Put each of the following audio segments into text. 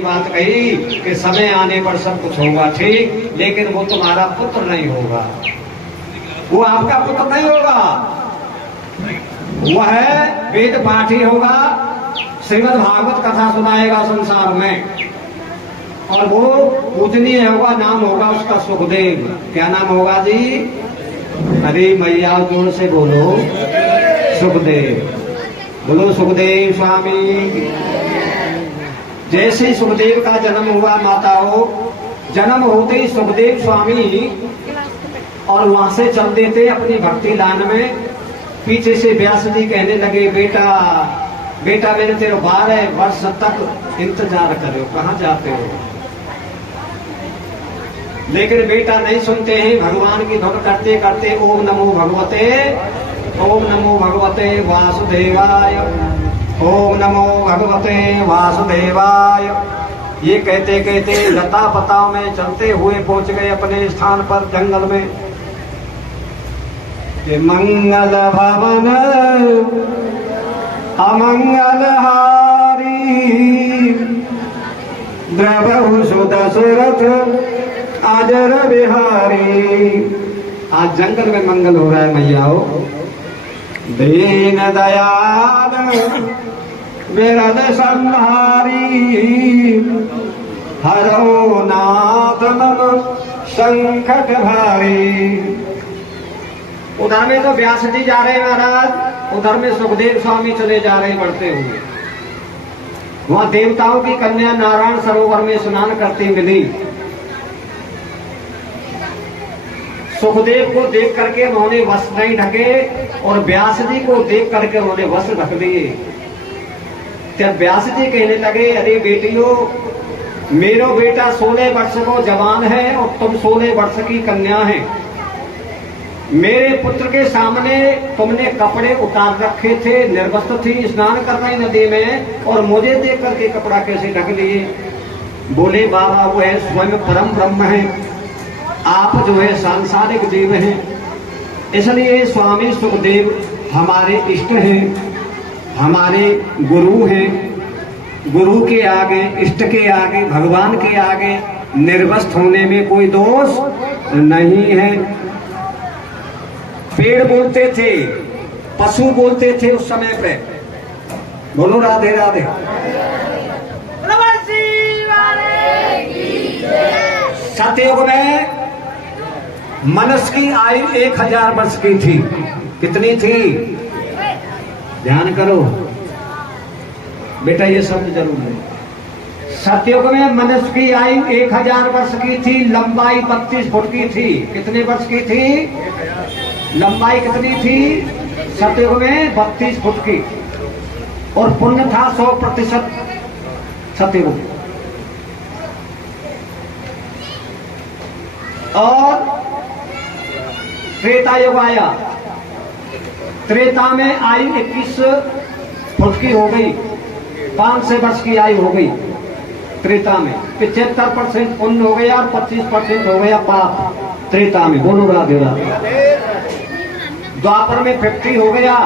बात कही कि समय आने पर सब कुछ होगा ठीक, लेकिन वो तुम्हारा पुत्र नहीं होगा, वो आपका पुत्र नहीं होगा, वह वेद पाठी होगा, श्रीमद् भागवत कथा सुनाएगा संसार में, और वो पूजनीय होगा, नाम होगा उसका सुखदेव। क्या नाम होगा जी? अरे मैया जोर से बोलो, सुखदेव। बोलो सुखदेव स्वामी। जैसे ही सुखदेव का जन्म हुआ माताओं, जन्म होते ही सुखदेव स्वामी और वहां से चल देते अपनी भक्ति लान में। पीछे से व्यास जी कहने लगे, बेटा बेटा मैंने तेरे 12 वर्ष तक इंतजार करो, कहाँ जाते हो? लेकिन बेटा नहीं सुनते हैं, भगवान की धुन करते करते ओम नमो भगवते वासुदेवाय, ओम नमो भगवते वासुदेवाय। ये कहते कहते लता पताओं में चलते हुए पहुंच गए अपने स्थान पर जंगल में। कि मंगल भवन अमंगल हारी, द्रवहु सुदशरथ अजर बिहारी। आज जंगल में मंगल हो रहा है मैयाओ। दीन दयाल विरद संहारी, हरो नाथ मम संकट भारी। उधर में तो व्यास जी जा रहे हैं महाराज, उधर में सुखदेव स्वामी चले जा रहे हैं बढ़ते हुए। वहां देवताओं की कन्या नारायण सरोवर में स्नान करती मिली। सुखदेव को देख करके उन्होंने वस्त्र नहीं ढके और व्यास जी को देख करके उन्होंने वस्त्र ढक दिए। जब व्यास जी कहने लगे, अरे बेटियों, मेरा बेटा 16 वर्ष को जवान है और तुम 16 वर्ष की कन्या है। मेरे पुत्र के सामने तुमने कपड़े उतार रखे थे, निर्वस्त्र थी, स्नान कर रही नदी में, और मुझे देख करके कपड़ा कैसे ढक लिए? बोले बाबा वो है स्वयं परम ब्रह्म है, आप जो है सांसारिक देव हैं। इसलिए स्वामी सुखदेव हमारे इष्ट हैं, हमारे गुरु हैं। गुरु के आगे, इष्ट के आगे, भगवान के आगे निर्वस्त्र होने में कोई दोष नहीं है। पेड़ बोलते थे, पशु बोलते थे उस समय पे। बोलो राधे राधे। सतयुग में मनुष्य की आयु 1000 वर्ष की थी। कितनी थी? ध्यान करो बेटा, ये शब्द जरूर है। सतयुग में मनुष्य की आयु 1000 वर्ष की थी, लंबाई 32 फुट की थी। कितने वर्ष की थी? लंबाई कितनी थी सतयुग में? 32 फुट की। और पुण्य था 100% सतयुग। और त्रेता युग आया। त्रेता में आयु 21 फुट की हो गई, 500 वर्ष की आयु हो गई त्रेता में। 75% पुण्य हो गया और 25% हो गया पाप त्रेता में। बोलो राधे राधे। द्वापर में 50 हो गया।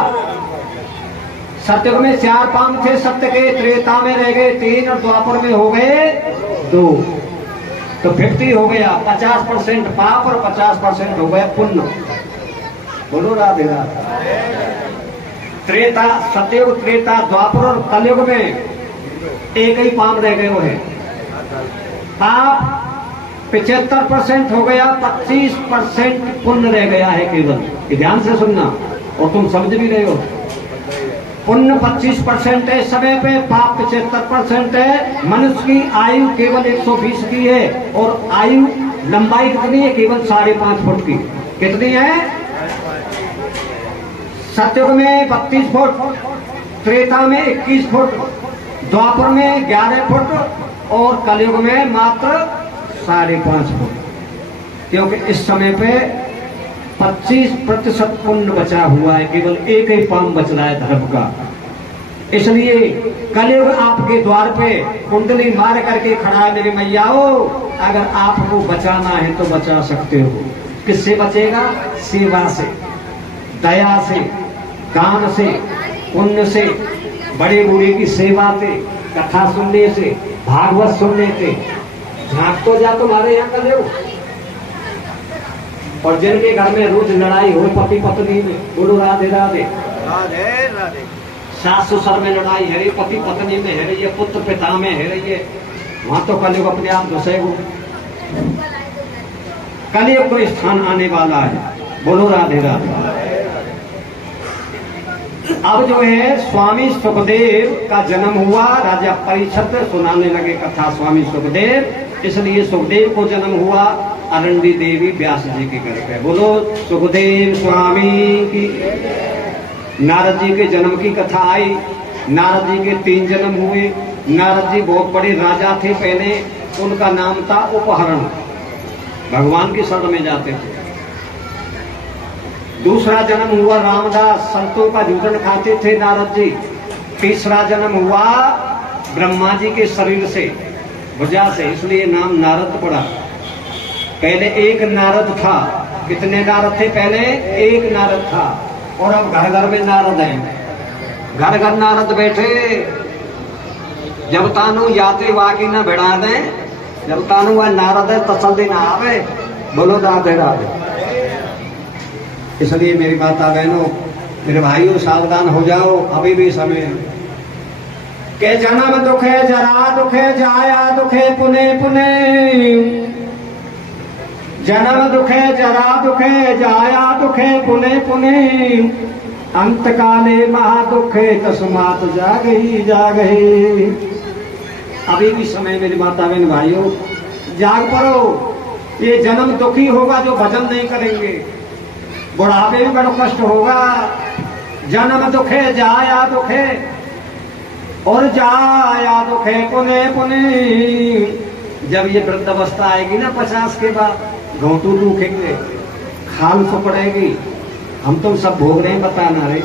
सतयुग में 4 पाम थे सत्य के, त्रेता में रह गए 3 और द्वापर में हो गए 2, तो 50 हो गया। 50% पाप और 50% हो गया पुण्य। बोलो राधे राधे। त्रेता, सतयुग, त्रेता, द्वापर और कलयुग में एक ही पाम रह गए वो है पाप। 75% हो गया, 25% पुण्य रह गया है केवल। ध्यान से सुनना, और तुम समझ भी रहे हो। पुण्य 25% है समय पे, पाप 75% है। मनुष्य की आयु केवल 120 की है और आयु लंबाई कितनी है? केवल 5.5 फुट की। कितनी है? सतयुग में 32 फुट, त्रेता में 21 फुट, द्वापर में 11 फुट और कलयुग में मात्र 5.5 फुट। क्योंकि इस समय पे 25% पुण्य बचा हुआ है, केवल एक ही पाम बच रहा है धर्म का। इसलिए कलयुग आपके द्वार पे कुंडली मार करके खड़ा है। मेरी मैयाओ, अगर आपको बचाना है तो बचा सकते हो। किससे बचेगा? सेवा से, दया से, गान से, पुण्य से, बड़े बूढ़े की सेवा से, कथा सुनने से, भागवत सुनने से झांक तो जा तुम्हारे यहाँ कर हो। और जिनके घर में रोज लड़ाई हो पति पत्नी में, बोलो राधे राधे राधे राधे। सास ससुर में लड़ाई है, पति पत्नी में है, ये पुत्र पिता में है, वहां तो कलयुग अपने आप घुसेगो। कलयुग को स्थान आने वाला है, बोलो राधे राधे। अब जो है स्वामी सुखदेव का जन्म हुआ, राजा परीक्षित सुनाने लगे कथा स्वामी सुखदेव, इसलिए सुखदेव को जन्म हुआ अरंडी देवी व्यास जी के घर पे। बोलो सुखदेव स्वामी की। नारद जी के जन्म की कथा आई। नारद जी के 3 जन्म हुए। नारद जी बहुत बड़े राजा थे पहले, उनका नाम था उपहरण, भगवान की शरण में जाते थे। दूसरा जन्म हुआ रामदास, संतों का जूठन खाते थे नारद जी। तीसरा जन्म हुआ ब्रह्मा जी के शरीर से, भुजा से, इसलिए नाम नारद पड़ा। पहले एक नारद था। कितने नारद थे पहले? एक नारद था। और अब घर घर में नारद हैं, घर घर नारद बैठे। जब तानु यात्री वाकी न भिड़ा दे, जब तानु वह नारद है तसल्ली ना आवे। बोलो राधे राधे। इसलिए मेरी माता बहनों, मेरे भाइयों, सावधान हो जाओ, अभी भी समय है। के जन्म दुखे जरा दुखे जाया दुखे पुने पुने, जन्म दुखे जरा दुखे जाया दुखे पुने पुने, अंत काले महादुखे तस्मात् जागही जागही। अभी भी समय मेरी माता बहन भाइयों, जाग पड़ो। ये जन्म दुखी होगा जो भजन नहीं करेंगे, बुढ़ापे में बड़ा कष्ट होगा। जन्म दुखे जाया दुखे, और जाया दुखे पुने पुने। जब ये वृद्ध अवस्था आएगी ना 50 के बाद, घोंटू दुखेंगे, खाल पड़ेगी। हम तो सब भोग रहे हैं, बताना रे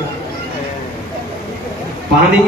पानी